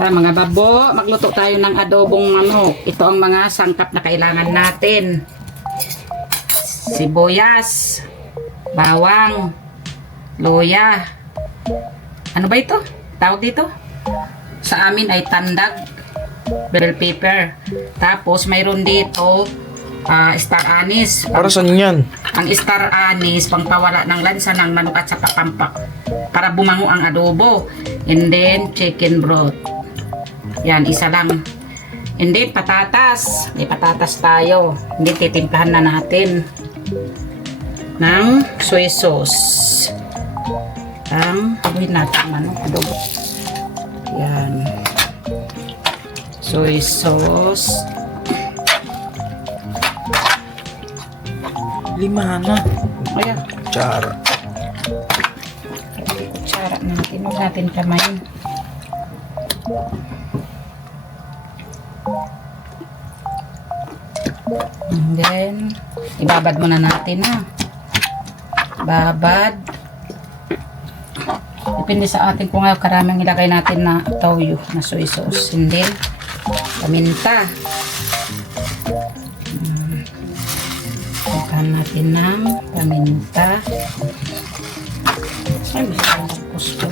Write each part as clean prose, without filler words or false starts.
Mga babo, magluto tayo ng adobong manok. Ito ang mga sangkap na kailangan natin. Sibuyas, bawang, luya. Ano ba ito? Tawag dito? Sa amin ay tandag, bell pepper. Tapos mayroon dito star anise. Para saan yan? Ang star anise, pangpawala ng lansa ng manok at saka pampak para bumango ang adobo. And then, chicken broth. Yan, isa lang. And then, patatas. May patatas tayo. And then, titimplahan na natin ng soy sauce. Ang gawin natin adobo. Yan. Soy sauce. 5 na. Ayan. Chara. Kutsara natin. Huwag natin kamayin. And then, ibabad muna natin na. Babad. Depende sa atin kung karaming ilagay natin na toyo na soy sauce. And then, paminta. Pagkahan natin ng paminta. Ay, masyadong gusto.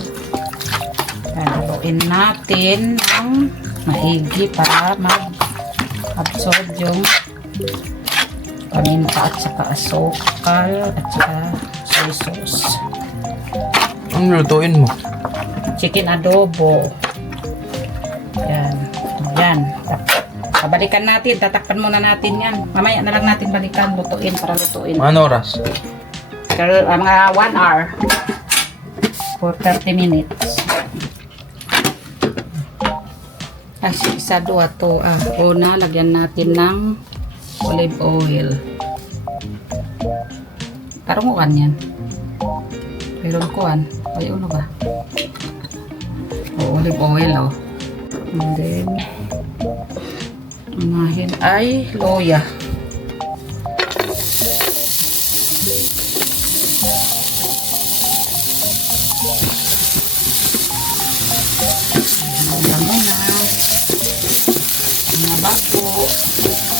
Haluin natin ng maigi para mag-absorb yung paminta at saka asukal at saka soy sauce. Ang lutuin mo? Chicken adobo. Yan. Yan. Pabalikan natin. Tatakpan muna natin yan. Mamaya na lang natin balikan. Lutuin para lutuin. Ano oras? Mga 1 hour. For 30 minutes. Kasi isa, dua to. Una, lagyan natin ng olive oil. Parang uwan yan. Pero kuwan. Ay, ano ba? Olive oil, oh. And then, unahin ay luya. Mga babo.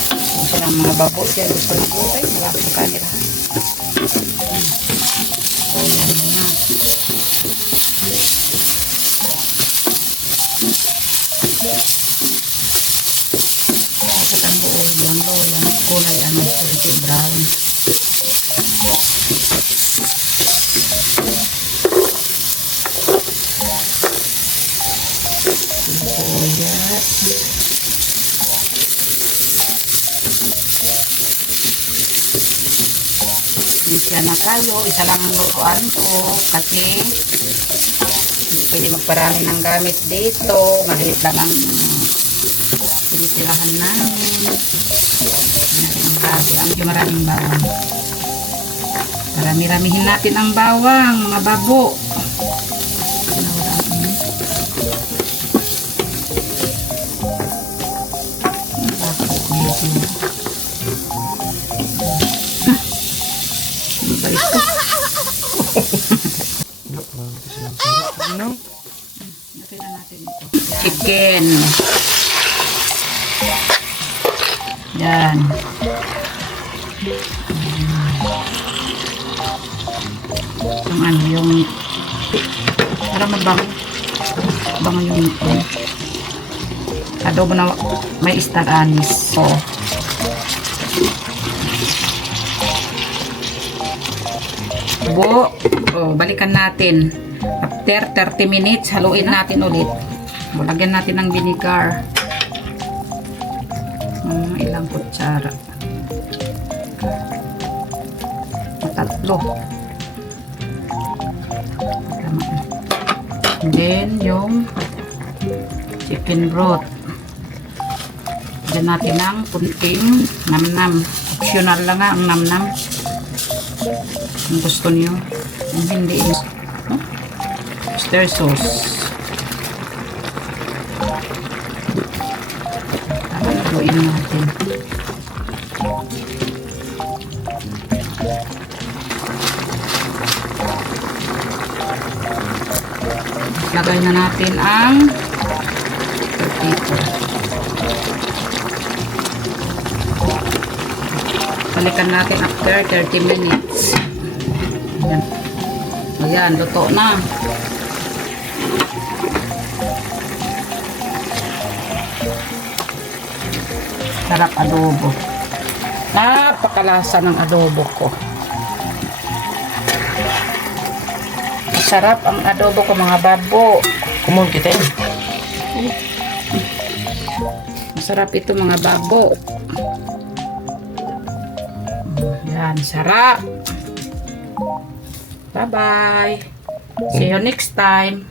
Kung silang mga babo siya gusto ng gulay, marami sa kanila. So, yan na. Dapat ang buo yung lola. Kulay ano, kulay brown. Sibuyas. Isa na tayo. Isa lang ang lutuan ko kasi hindi pwede magparami ng gamit dito. Maliit lang ang pinitilahan namin. Ang maraming bawang. Marami-ramihin natin ang bawang, mga babo. Chicken. Yan. Yung ano, yung para mabango yung adobo na may star anise. So, balikan natin. After 30 minutes, haluin natin ulit. Lagyan natin ng vinegar. Ilang kutsara. 3. And then, yung chicken broth. Diyan natin ng kunting namnam. Optional lang nga ang namnam. Kung gusto niyo. Kung hindi, stir sauce. Haluin natin. Lagay na natin ang Babalikan natin after 30 minutes. Ayan. Ayan, luto na. Sarap adobo. Napakalasa ng adobo ko. Sarap ang adobo ko mga babo. Kumon kita yun. Masarap ito mga babo. Yan, sarap. Bye-bye. See you next time.